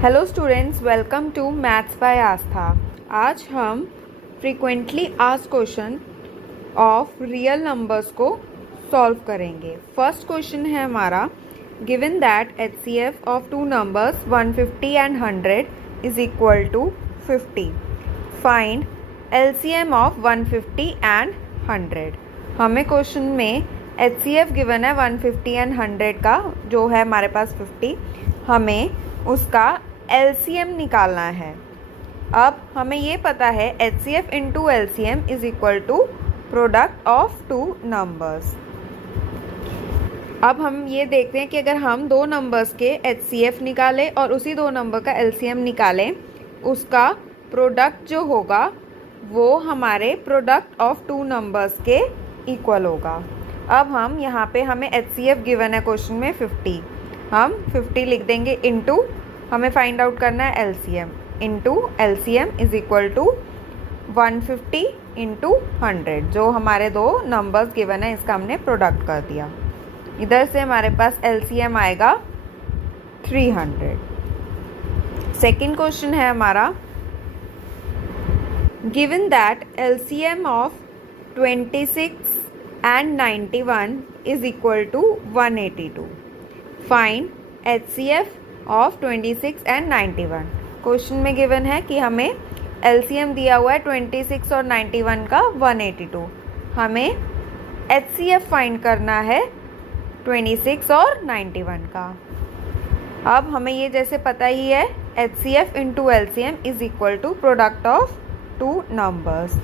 Hello students, welcome to maths by Aastha. आज हम frequently asked question of real numbers को सॉल्व करेंगे। फर्स्ट क्वेश्चन है हमारा, given that HCF of two numbers 150 and 100 is equal to 50, find LCM of 150 and 100। हमें question में HCF given है 150 एंड 100 का, जो है हमारे पास 50। हमें उसका LCM निकालना है। अब हमें ये पता है HCF into LCM is equal to product of two numbers. अब हम ये देखते हैं कि अगर हम दो नंबर्स के HCF निकालें और उसी दो नंबर का LCM निकालें, उसका प्रोडक्ट जो होगा वो हमारे प्रोडक्ट ऑफ टू नंबर्स के इक्वल होगा। अब हम यहाँ पे हमें HCF गिवन है क्वेश्चन में 50, हम 50 लिख देंगे इंटू, हमें फाइंड आउट करना है LCM, into LCM is equal to 150 into 100। जो हमारे दो नंबर्स गिवन है इसका हमने प्रोडक्ट कर दिया। इधर से हमारे पास LCM आएगा 300। सेकेंड क्वेश्चन है हमारा, given that LCM of 26 and 91 is equal to 182, find HCF of 26 and 91। Question में गिवन है कि हमें LCM दिया हुआ है 26 और 91 का 182, हमें HCF फाइंड करना है 26 और 91 का। अब हमें ये जैसे पता ही है HCF into LCM is equal to product of two numbers.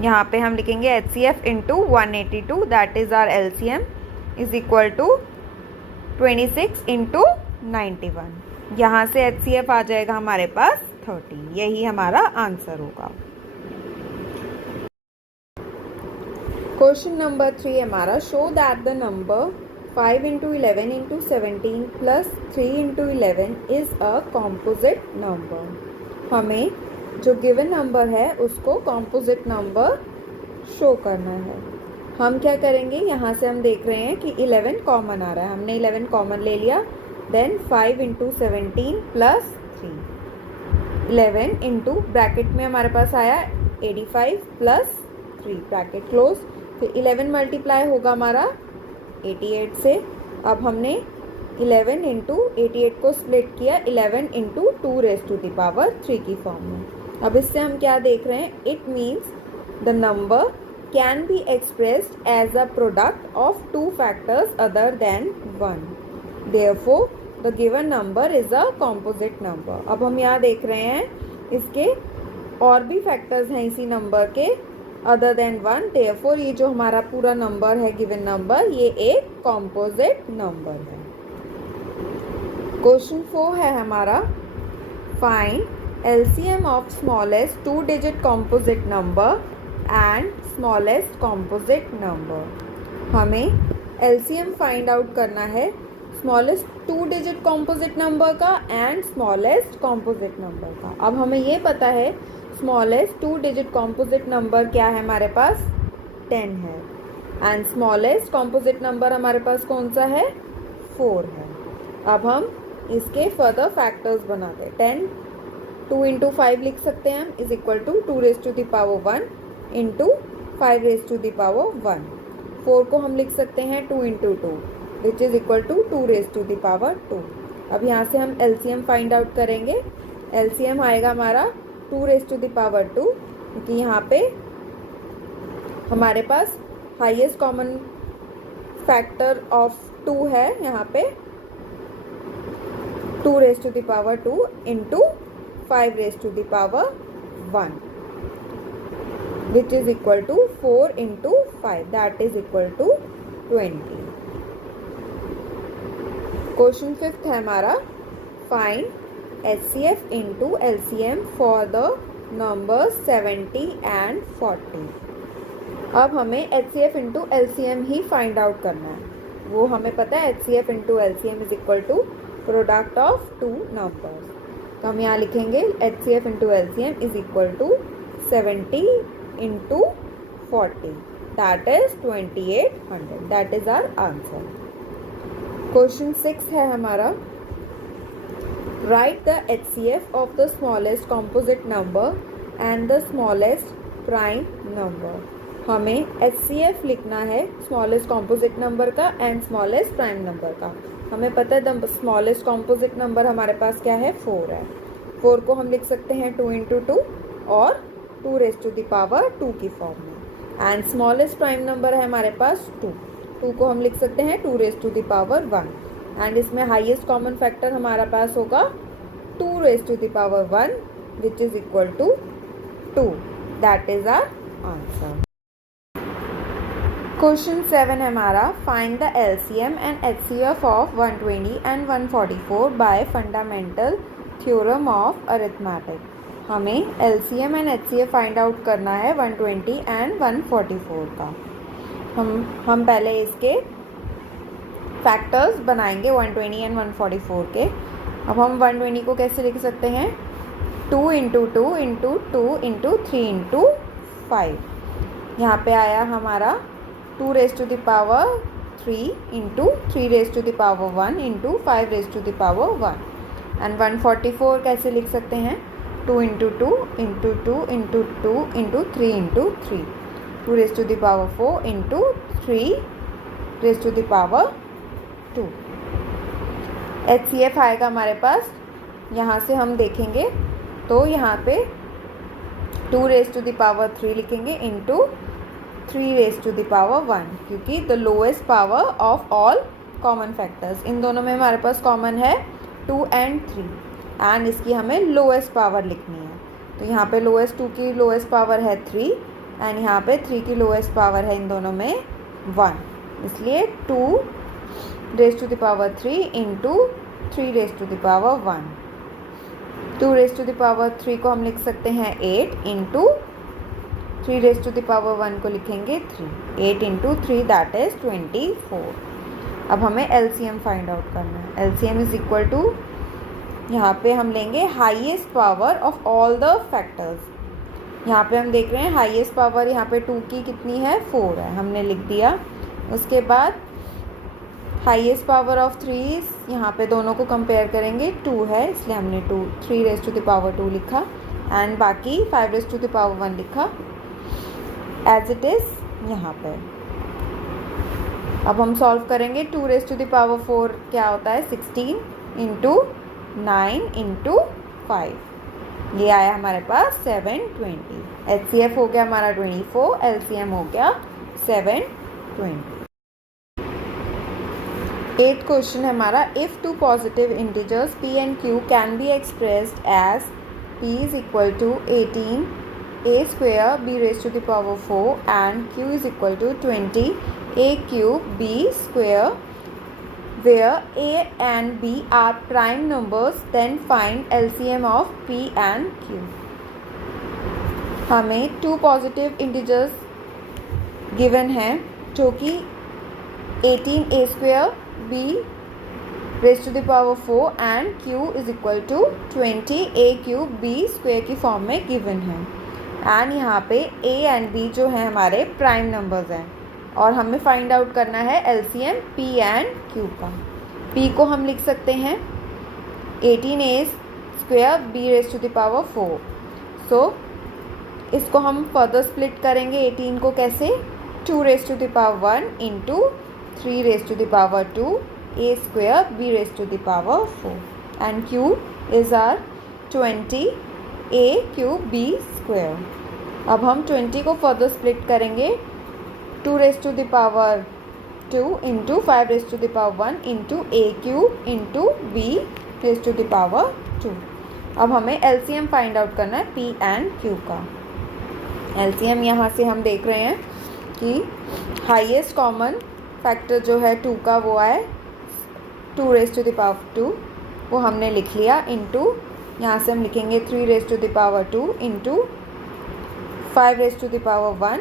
यहाँ पे हम लिखेंगे HCF into 182, that is our LCM is equal to 26 into 91। यहाँ से HCF आ जाएगा हमारे पास 30। यही हमारा आंसर होगा। क्वेश्चन नंबर 3 हमारा, show that the number 5 into 11 into 17 plus 3 into 11 is a composite number. हमें जो गिवन नंबर है उसको कॉम्पोजिट नंबर शो करना है। हम क्या करेंगे, यहाँ से हम देख रहे हैं कि 11 कॉमन आ रहा है, हमने 11 कॉमन ले लिया। Then 5 into 17 plus 3, 11 into bracket में हमारे पास आया 85 प्लस 3, ब्रैकेट क्लोज। फिर 11 मल्टीप्लाई होगा हमारा 88 से। अब हमने 11 इंटू 88 को स्प्लिट किया 11 into 2 raise to the power 3 की फॉर्म में। अब इससे हम क्या देख रहे हैं, it means the number can be expressed as a product of two factors other than 1, therefore the given number is a composite number। अब हम यहाँ देख रहे हैं इसके और भी फैक्टर्स हैं इसी नंबर के अदर देन 1, therefore ये जो हमारा पूरा नंबर है गिवन नंबर, ये एक कॉम्पोजिट नंबर है। क्वेश्चन 4 है हमारा, find LCM of smallest 2 digit composite number and smallest composite number. हमें LCM फाइंड आउट करना है स्मॉलेस्ट 2 डिजिट कॉम्पोजिट नंबर का एंड स्मॉलेस्ट कॉम्पोजिट नंबर का। अब हमें ये पता है स्मॉलेस्ट 2 डिजिट कॉम्पोजिट नंबर क्या है, हमारे पास 10 है, एंड स्मॉलेस्ट कॉम्पोजिट नंबर हमारे पास कौन सा है, 4 है। अब हम इसके फर्दर फैक्टर्स बनाते हैं। 10 2 इंटू 5 लिख सकते हैं हम, is equal to 2 raise to the power 1 into 5 raise to the power 1। 4 को हम लिख सकते हैं 2 into 2 which is equal to 2 raise to the power 2। अब यहाँ से हम LCM फाइंड आउट करेंगे। LCM आएगा हमारा 2 रेज़ टू द पावर 2, क्योंकि यहाँ पे हमारे पास हाईएस्ट कॉमन फैक्टर ऑफ 2 है, यहाँ पे 2 raise to the power 2 into 5 raise to the power 1 which is equal to 4 into 5, that is equal to 20। Question 5 है हमारा, find HCF into LCM for the numbers 70 and 40। अब हमें HCF into LCM ही find out करना है। वो हमें पता है HCF into LCM is equal to product of two numbers. तो हम यहाँ लिखेंगे HCF into LCM is equal to 70 into 40, that is 2800, that is our answer. Question 6 है हमारा, Write the HCF of the smallest composite number and the smallest prime number. हमें HCF लिखना है smallest composite number का and smallest prime number का. हमें पता है द स्मॉलेस्ट कॉम्पोजिट नंबर हमारे पास क्या है, 4 है. 4 को हम लिख सकते हैं 2 × 2 और 2 raised to the power 2 की फॉर्म में. एंड स्मॉलेस्ट प्राइम नंबर है हमारे पास 2 को हम लिख सकते हैं 2 raised to the power 1. And इसमें हाईएस्ट कॉमन फैक्टर हमारा पास होगा 2 raised to the power 1 which is equal to 2. That is our answer. Question 7 है हमारा, find the LCM and HCF of 120 and 144 by fundamental theorem of arithmetic. हमें LCM and HCF find out करना है 120 and 144 का. हम पहले इसके factors बनाएंगे 120 एंड 144 के. अब हम 120 को कैसे लिख सकते हैं, 2 × 2 × 2 × 3 × 5. यहाँ पे आया हमारा 2 raised to the power 3 × 3 raised to the power 1 × 5 raised to the power 1. And 144 कैसे लिख सकते हैं, 2 × 2 × 2 × 2 × 3 × 3. 2 raised to the power 4 × 3 raised to the power 2. HCF आएगा हमारे पास, यहाँ से हम देखेंगे तो यहाँ पे 2 raised to the power 3 लिखेंगे into 3 raised to the power 1, क्योंकि the lowest power of all common factors. इन दोनों में हमारे पास कॉमन है 2 and 3 एंड इसकी हमें लोएस्ट पावर लिखनी है. तो यहाँ पे लोएस्ट 2 की लोएस्ट पावर है 3 एंड यहाँ पे 3 की लोएस्ट पावर है इन दोनों में 1. इसलिए 2 raised to the power 3 × 3 raised to the power 1. 2 raised to the power 3 को हम लिख सकते हैं 8 × 3 raised to the power 1 को लिखेंगे 3. 8 × 3 दैट इज 24. अब हमें LCM फाइंड आउट करना है. LCM इज इक्वल टू, यहाँ पे हम लेंगे highest power of all the factors. यहाँ पे हम देख रहे हैं हाईएस्ट पावर यहाँ पे 2 की कितनी है, 4 है, हमने लिख दिया. उसके बाद हाईएस्ट पावर ऑफ 3 यहाँ पे दोनों को कंपेयर करेंगे 2 है, इसलिए हमने 3 raised to the power 2 लिखा एंड बाकी 5 raised to the power 1 लिखा एज इट इज़ यहाँ पे. अब हम सॉल्व करेंगे. 2 raised to the power 4 क्या होता है, 16 × 9 × 5. ये आया हमारे पास 720. HCF हो गया हमारा 24, LCM हो गया 720. 8th क्वेश्चन है हमारा, if two positive integers P and Q can be expressed as P is equal to 18 A square B raised to the power 4 and Q is equal to 20 A cube B square, where A and B are prime numbers, then find LCM of P and Q. हमें 2 positive integers given हैं जो कि 18 A square B raised to the power 4 and Q is equal to 20 A cube B square की form में given है. And यहाँ पे A and B जो है हमारे प्राइम नंबर्स हैं और हमें फाइंड आउट करना है LCM P and Q का. P को हम लिख सकते हैं 18A square B raised to the power 4. सो इसको हम फर्दर स्प्लिट करेंगे 18 को कैसे, 2 raised to the power 1 × 3 raised to the power 2 A square B raised to the power 4 and Q is our 20 A cube B square. अब हम 20 को further split करेंगे 2 raised to the power 2 × 5 raised to the power 1 × A cube × B raised to the power 2. अब हमें LCM find out करना है P and Q का. LCM यहाँ से हम देख रहे हैं कि हाईएस्ट कॉमन फैक्टर जो है 2 का वो है 2 raised to the power 2, वो हमने लिख लिया इंटू यहाँ से हम लिखेंगे 3 raised to the power 2 × 5 raised to the power 1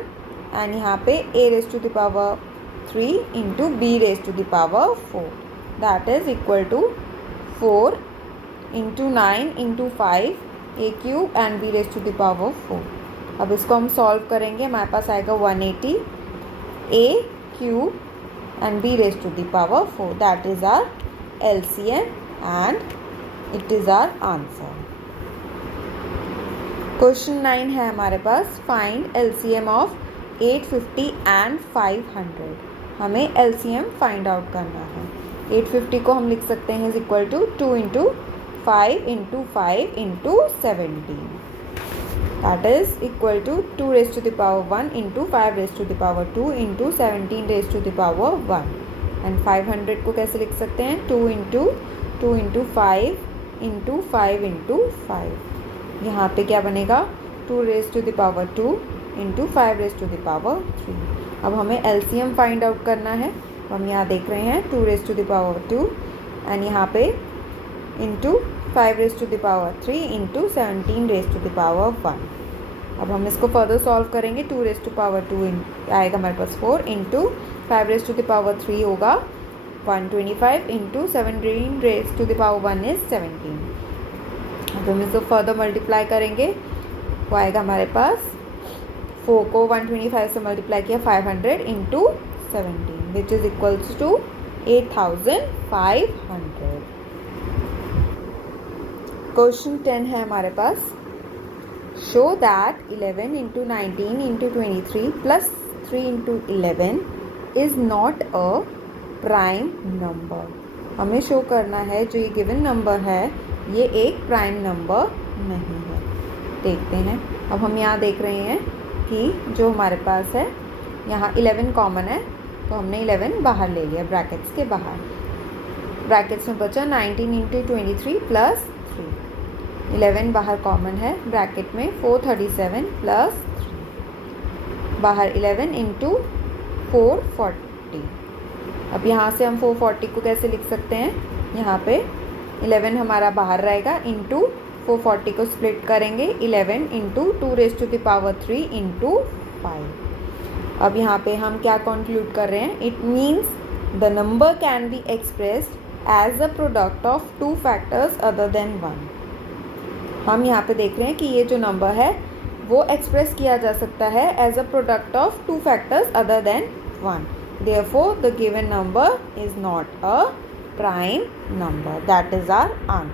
and यहाँ पे A raised to the power 3 × B raised to the power 4 that is equal to 4 × 9 × 5 A cube and B raised to the power 4. अब इसको हम solve करेंगे, हमारे पास आएगा 180 A cube and B raised to the power 4. That is our LCM and it is our answer. Question 9 है हमारे पास, find LCM of 850 and 500। हमें एलसीएम फाइंड आउट करना है। 850 को हम लिख सकते हैं is equal to 2 into 5 into 5 into 17, that is equal to 2 raise to the power 1 into 5 raise to the power 2 into 17 raise to the power 1। And 500 को कैसे लिख सकते हैं, 2 इंटू 5 इंटू 5 इंटू 5। यहाँ पे क्या बनेगा, 2 raise to the power 2 into 5 raise to the power 3। अब हमें एलसीएम फाइंड आउट करना है, तो हम यहाँ देख रहे हैं 2 raise to the power 2 and यहाँ पे into 5 raise to the power 3 into 17 raise to the power 1। अब हम इसको फर्दर सॉल्व करेंगे। 2 रेज टू पावर 2 आएगा हमारे पास 4 into 5 raise to the power 3 होगा 125 into 17 raise to the power 1 is 17। अब हम इसको फर्दर मल्टीप्लाई करेंगे, वो आएगा हमारे पास 4 को 125 से मल्टीप्लाई किया 500 into 17 which is equals to 8500। Question 10 है हमारे पास, show that 11 into 19 into 23 plus 3 into 11 is not a prime number. हमें शो करना है जो ये गिवन नंबर है ये एक प्राइम नंबर नहीं है। देखते हैं, अब हम यहाँ देख रहे हैं कि जो हमारे पास है यहाँ 11 कॉमन है, तो हमने 11 बाहर ले लिया ब्रैकेट्स के बाहर। ब्रैकेट्स में बचा 19 इंटू 23 प्लस 3। 11 बाहर कॉमन है, ब्रैकेट में 437 प्लस 3, बाहर 11 इंटू 440। अब यहाँ से हम 440 को कैसे लिख सकते हैं, यहाँ पे 11 हमारा बाहर रहेगा इंटू 440 को स्प्लिट करेंगे 11 into 2 raise to the power 3 into 5। अब यहाँ पे हम क्या कंक्लूड कर रहे हैं, it means the number can be expressed as a product of 2 factors other than 1। हम यहाँ पे देख रहे हैं कि ये जो नंबर है वो एक्सप्रेस किया जा सकता है as a product of 2 factors other than 1। Therefore, the given number is not a prime number. That is our answer.